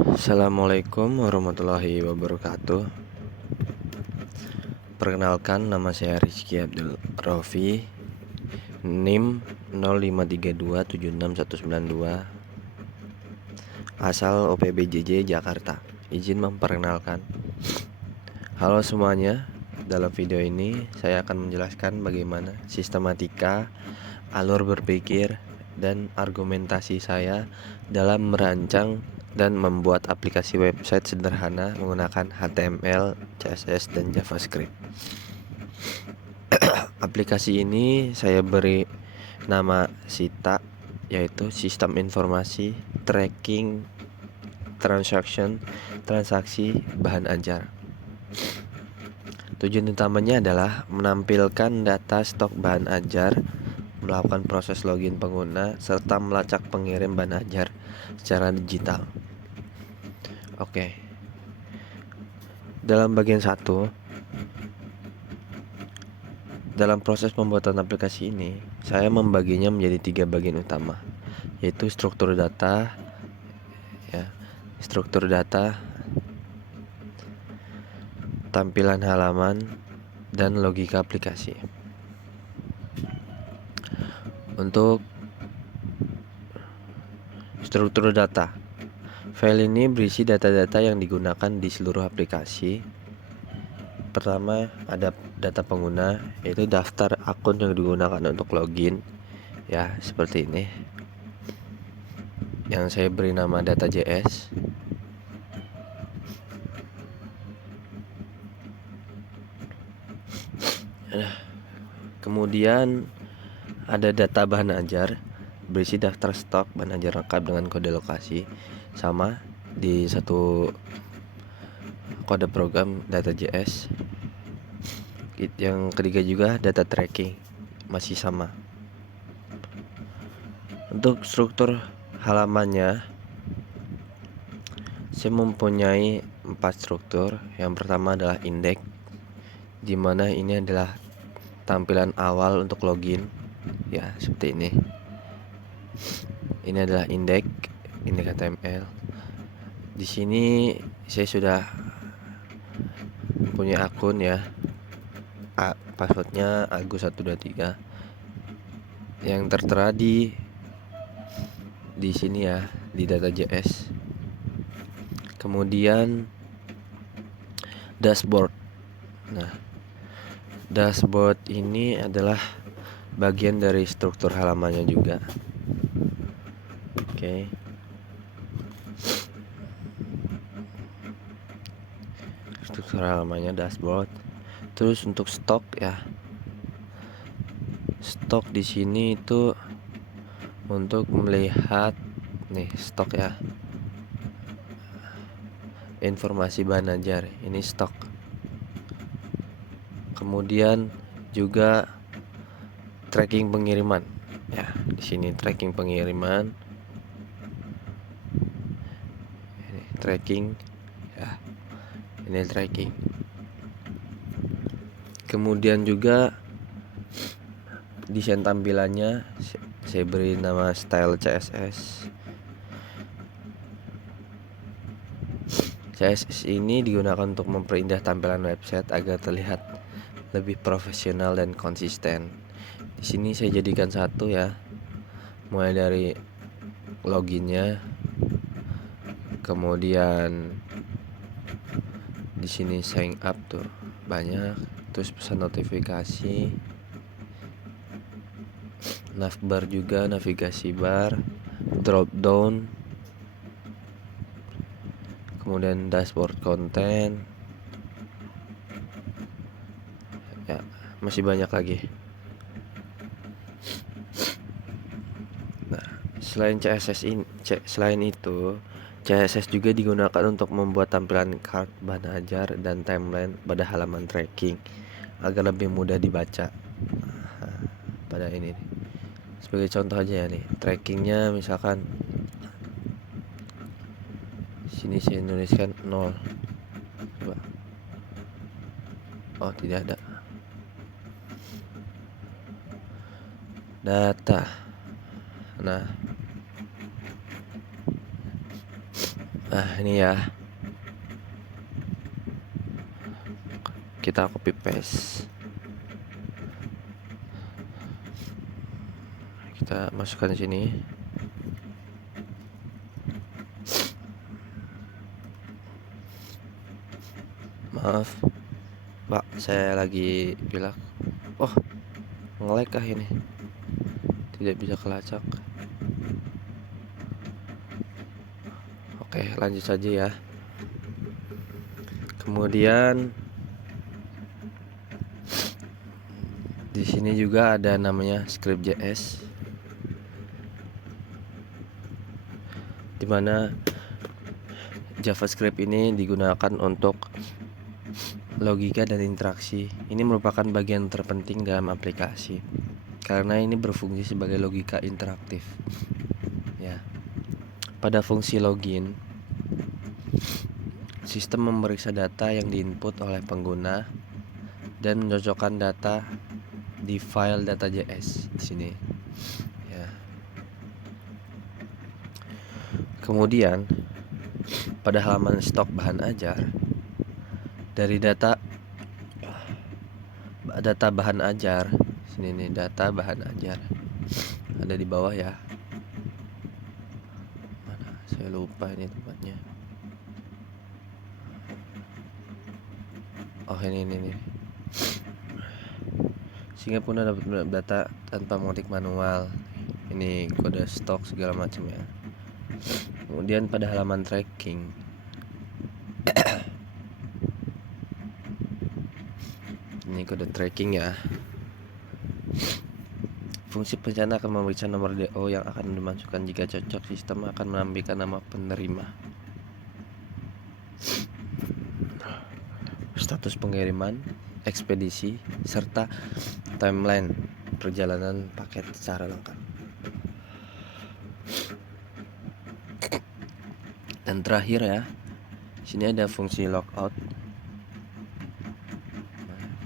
Assalamualaikum warahmatullahi wabarakatuh. Perkenalkan, nama saya Rizky Abdul Rofi, NIM 053276192, asal OPBJJ Jakarta. Izin memperkenalkan. Halo semuanya, dalam video ini saya akan menjelaskan bagaimana sistematika, alur berpikir, dan argumentasi saya dalam merancang dan membuat aplikasi website sederhana menggunakan HTML, CSS, dan JavaScript. Aplikasi ini saya beri nama SITA, yaitu Sistem Informasi Tracking Transaksi Bahan Ajar. Tujuan utamanya adalah menampilkan data stok bahan ajar, melakukan proses login pengguna, serta melacak pengirim bahan ajar secara digital. Oke. Dalam bagian 1, dalam proses pembuatan aplikasi ini, saya membaginya menjadi 3 bagian utama, yaitu struktur data, tampilan halaman, dan logika aplikasi. Untuk struktur data, file ini berisi data-data yang digunakan di seluruh aplikasi. Pertama, ada data pengguna, yaitu daftar akun yang digunakan untuk login, ya seperti ini, yang saya beri nama data.js. Kemudian ada data bahan ajar, berisi daftar stok bahan ajar lengkap dengan kode lokasi, sama di satu kode program data.js. Yang ketiga juga data tracking, masih sama. Untuk struktur halamannya, saya mempunyai 4 struktur. Yang pertama adalah index, di mana ini adalah tampilan awal untuk login, ya seperti ini. Ini adalah index HTML. Di sini saya sudah punya akun, ya. Passwordnya agus123 yang tertera di sini, ya, di data.js. Kemudian dashboard. Nah, dashboard ini adalah bagian dari struktur halamannya juga. Oke. Struktur halamannya dashboard. Terus untuk stok, ya. Stok di sini itu untuk melihat nih stok, ya. Informasi bahan ajar, ini stok. Kemudian juga tracking pengiriman, ya. Di sini tracking pengiriman. Ini tracking, ya. Ini tracking. Kemudian juga desain tampilannya saya beri nama style CSS. CSS ini digunakan untuk memperindah tampilan website agar terlihat lebih profesional dan konsisten. Di sini saya jadikan satu, ya, mulai dari loginnya, kemudian di sini sign up tuh banyak, terus pesan notifikasi, navbar juga, navigasi bar, drop down, kemudian dashboard konten, ya, masih banyak lagi. Nah, selain itu CSS juga digunakan untuk membuat tampilan card, bahan ajar, dan timeline pada halaman tracking agar lebih mudah dibaca. Nah, pada ini sebagai contoh aja, ya, nih trackingnya, misalkan sini saya nuliskan 0. Coba. Oh, tidak ada data. Nah, Nah ini ya, kita copy paste, kita masukkan di sini. Maaf Pak, saya lagi pilak. Oh, nge-lag kah ini? Tidak bisa kelacak. Oke, lanjut saja ya. Kemudian di sini juga ada namanya script.js, dimana JavaScript ini digunakan untuk logika dan interaksi. Ini merupakan bagian terpenting dalam aplikasi karena ini berfungsi sebagai logika interaktif. Ya. Pada fungsi login, sistem memeriksa data yang diinput oleh pengguna dan mencocokkan data di file data.js di sini. Ya. Kemudian pada halaman stok bahan ajar, dari data bahan ajar, sini nih, data bahan ajar ada di bawah ya. Mana? Saya lupa ini tempatnya. Oh ini. Sehingga pun dapat data tanpa mengetik manual. Ini kode stok segala macam ya. Kemudian pada halaman tracking, ini kode tracking ya. Fungsi pencana akan memeriksa nomor DO yang akan dimasukkan. Jika cocok, sistem akan menampilkan nama penerima, status pengiriman, ekspedisi, serta timeline perjalanan paket secara lengkap. Dan terakhir ya, sini ada fungsi logout.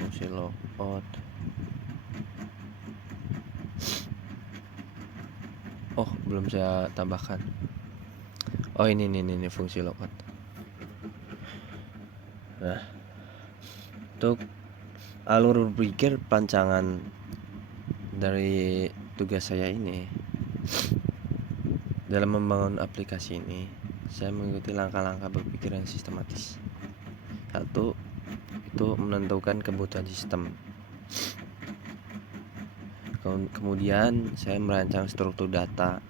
Fungsi logout. Oh, belum saya tambahkan. Oh ini fungsi logout. Nah, untuk alur berpikir pancangan dari tugas saya ini dalam membangun aplikasi ini, saya mengikuti langkah-langkah berpikir yang sistematis. Satu, itu menentukan kebutuhan sistem. Kemudian saya merancang struktur data,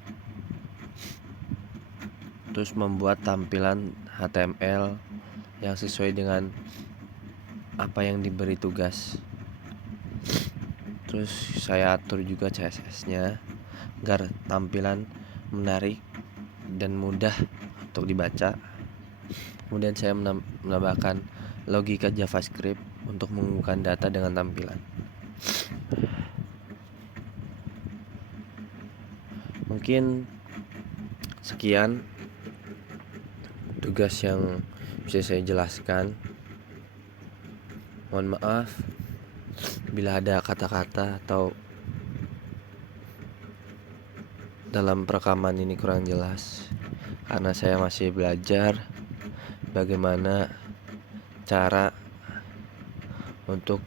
terus membuat tampilan HTML yang sesuai dengan apa yang diberi tugas. Terus saya atur juga CSS-nya agar tampilan menarik dan mudah untuk dibaca. Kemudian saya menambahkan logika JavaScript untuk menghubungkan data dengan tampilan. Mungkin sekian tugas yang bisa saya jelaskan. Mohon maaf bila ada kata-kata atau dalam perekaman ini kurang jelas, karena saya masih belajar bagaimana cara untuk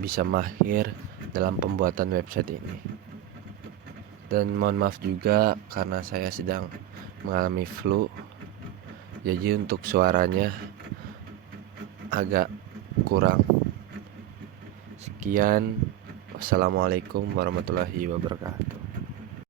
bisa mahir dalam pembuatan website ini. Dan mohon maaf juga karena saya sedang mengalami flu, jadi untuk suaranya agak kurang. Sekian, wassalamualaikum warahmatullahi wabarakatuh.